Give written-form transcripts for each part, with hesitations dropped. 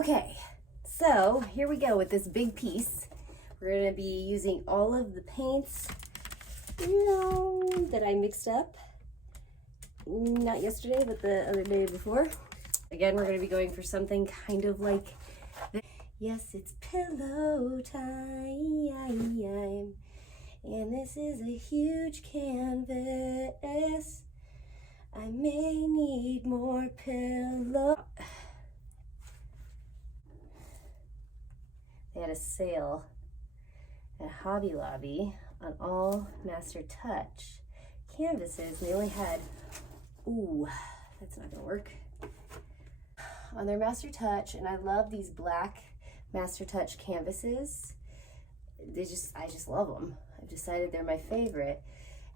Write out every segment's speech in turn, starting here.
Okay, so here we go with this big piece. We're going to be using all of the paints, that I mixed up. Not yesterday, but the other day before. Again, we're going to be going for something kind of like this. Yes, it's pillow time. And this is a huge canvas. I may need more pillow. They had a sale at Hobby Lobby on all Master Touch canvases. They only had, ooh, that's not gonna work. On their Master Touch, and I love these black Master Touch canvases. I just love them. I've decided they're my favorite.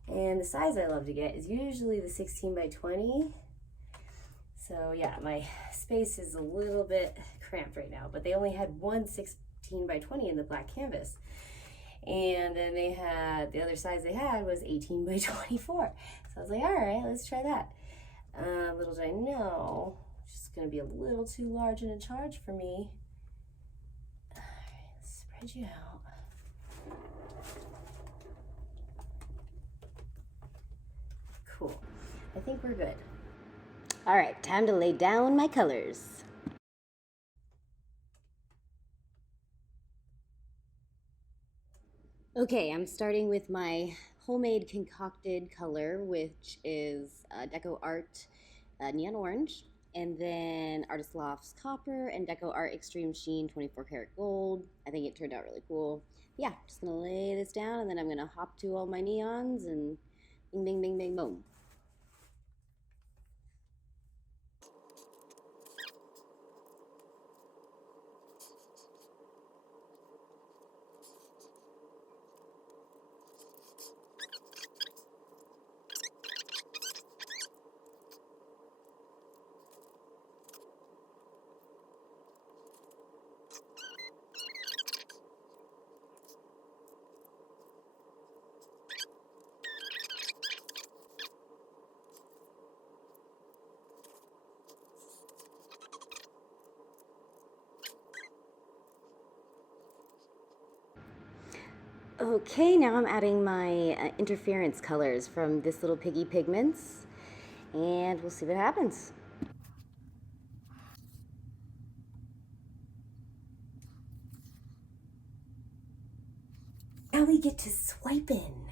And the size I love to get is usually the 16 by 20. So yeah, my space is a little bit cramped right now, but they only had one 16 by 20 in the black canvas. And then they had, the other size they had was 18 by 24. So I was like, all right, let's try that. Little did I know, it's just gonna be a little too large and a charge for me. All right, let's spread you out. Cool, I think we're good. All right, time to lay down my colors. Okay, I'm starting with my homemade concocted color, which is Deco Art Neon Orange, and then Artist Loft's Copper, and Deco Art Extreme Sheen 24 karat gold. I think it turned out really cool. Yeah, just gonna lay this down, and then I'm gonna hop to all my neons, and bing, bing, bing, bing, boom. Okay, now I'm adding my interference colors from this little piggy pigments, and we'll see what happens. Now we get to swiping.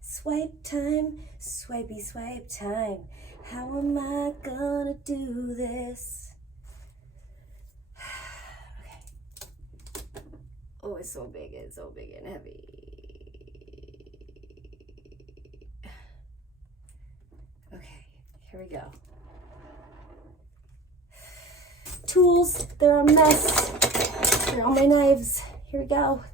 Swipe time, swipey swipe time. How am I gonna do this? Okay. Oh, it's so big and heavy. Okay, here we go. Tools, they're a mess. They're all my knives. Here we go.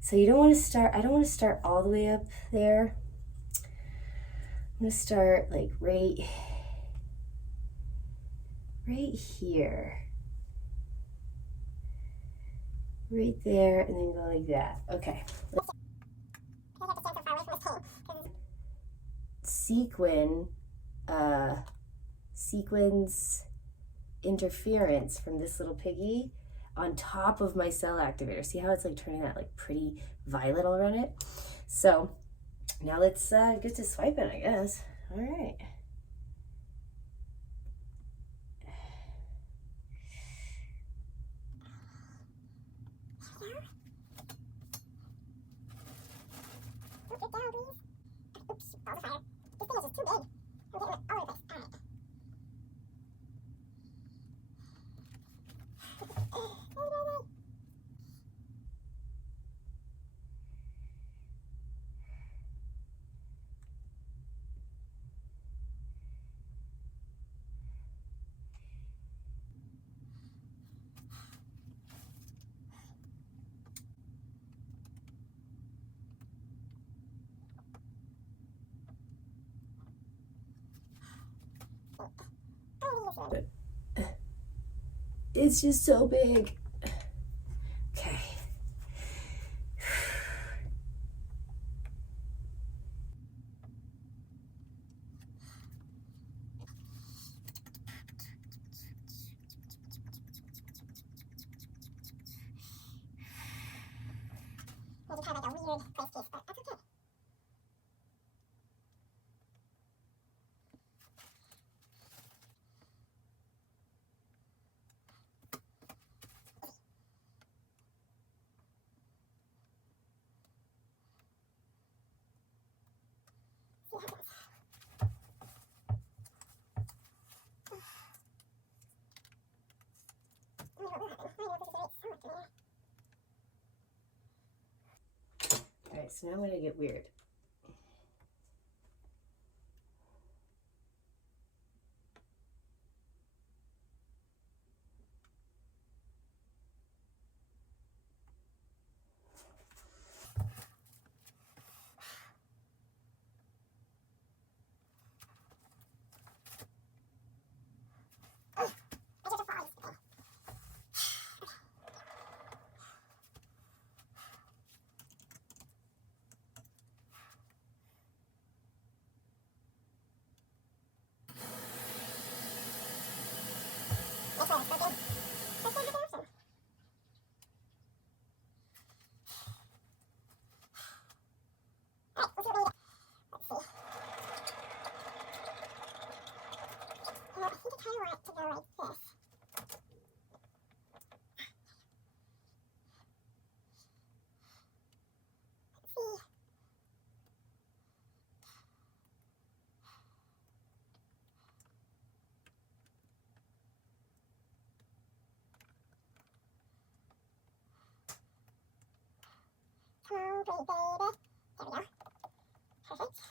So you don't want to start, I don't want to start all the way up there. I'm going to start like right here. Right there, and then go like that. Okay. Sequins interference from this little piggy on top of my cell activator. See how it's like turning that like pretty violet all around it? So now let's get to swiping, I guess. All right. It's just so big. Okay. kind of like a weird place piece, but that's okay. Alright, so now I'm going to get weird. Come on, baby. There we go. Perfect. Now, let's see.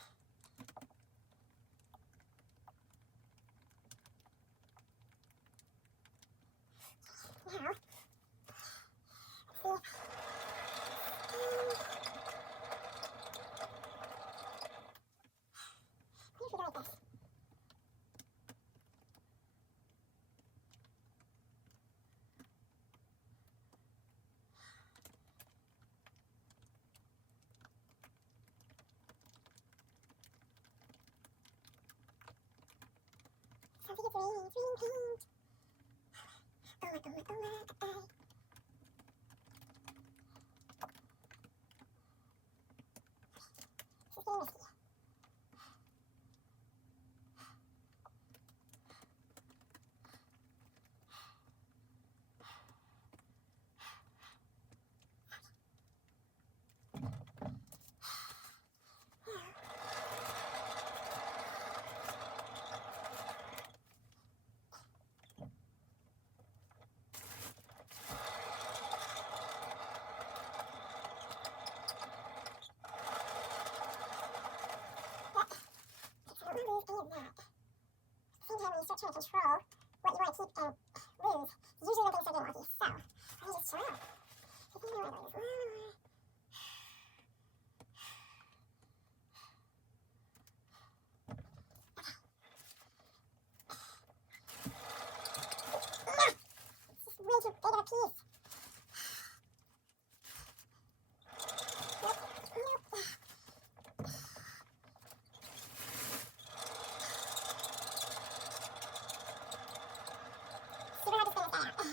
What if we go like this? Sounds like it's raining. It's raining paint. Oh my, oh my, oh my, oh. This is getting risky. Lose any of that. At the same time, when you start trying to control what you want to keep and lose, usually when things start getting wonky. So, let me just chill out. I think I know where that is. It's just way too big of a piece. Nope. Nope. Super hard to spin this guy out.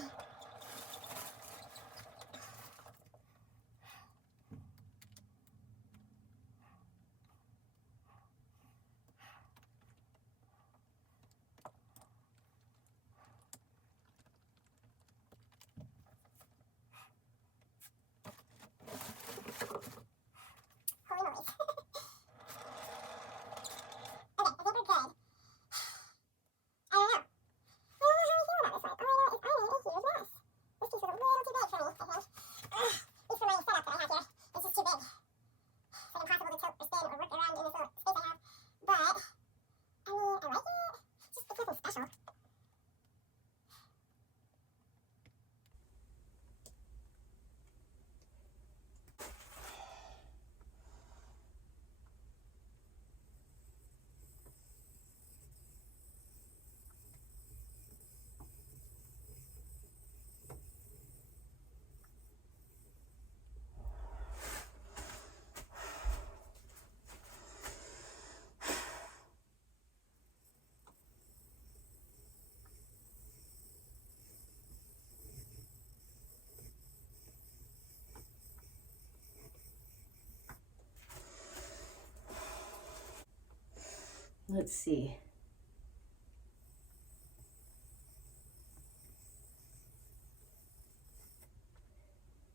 Let's see.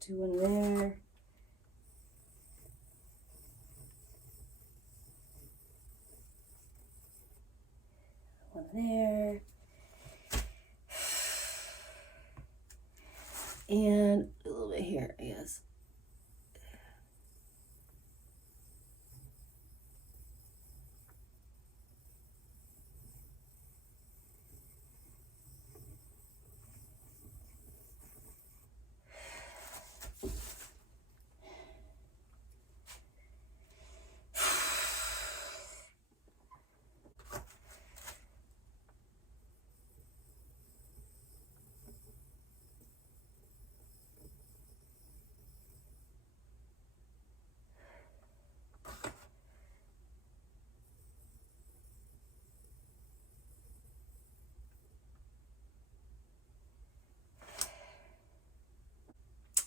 Do one there. One there. And a little bit here, I guess.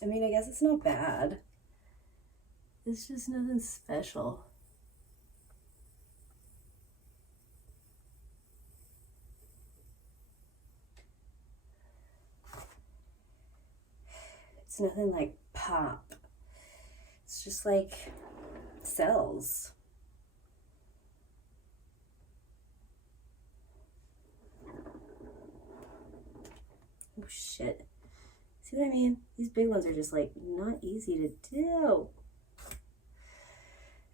I mean, I guess it's not bad. It's just nothing special. It's nothing like pop. It's just like cells. Oh shit. See what I mean? These big ones are just like not easy to do.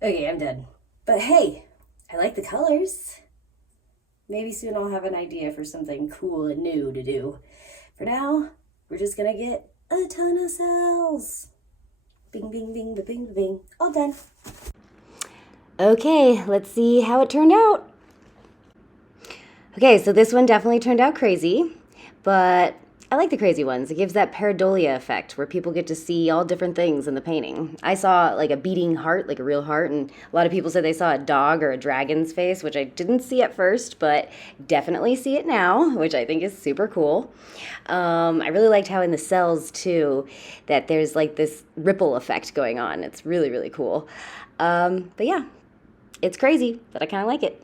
Okay, I'm done. But hey, I like the colors. Maybe soon I'll have an idea for something cool and new to do. For now, we're just gonna get a ton of cells. Bing, bing, bing, bing, bing, bing. All done. Okay, let's see how it turned out. Okay, so this one definitely turned out crazy, but I like the crazy ones. It gives that pareidolia effect where people get to see all different things in the painting. I saw like a beating heart, like a real heart, and a lot of people said they saw a dog or a dragon's face, which I didn't see at first, but definitely see it now, which I think is super cool. I really liked how in the cells too, that there's like this ripple effect going on. It's really, really cool. But yeah, it's crazy, but I kind of like it.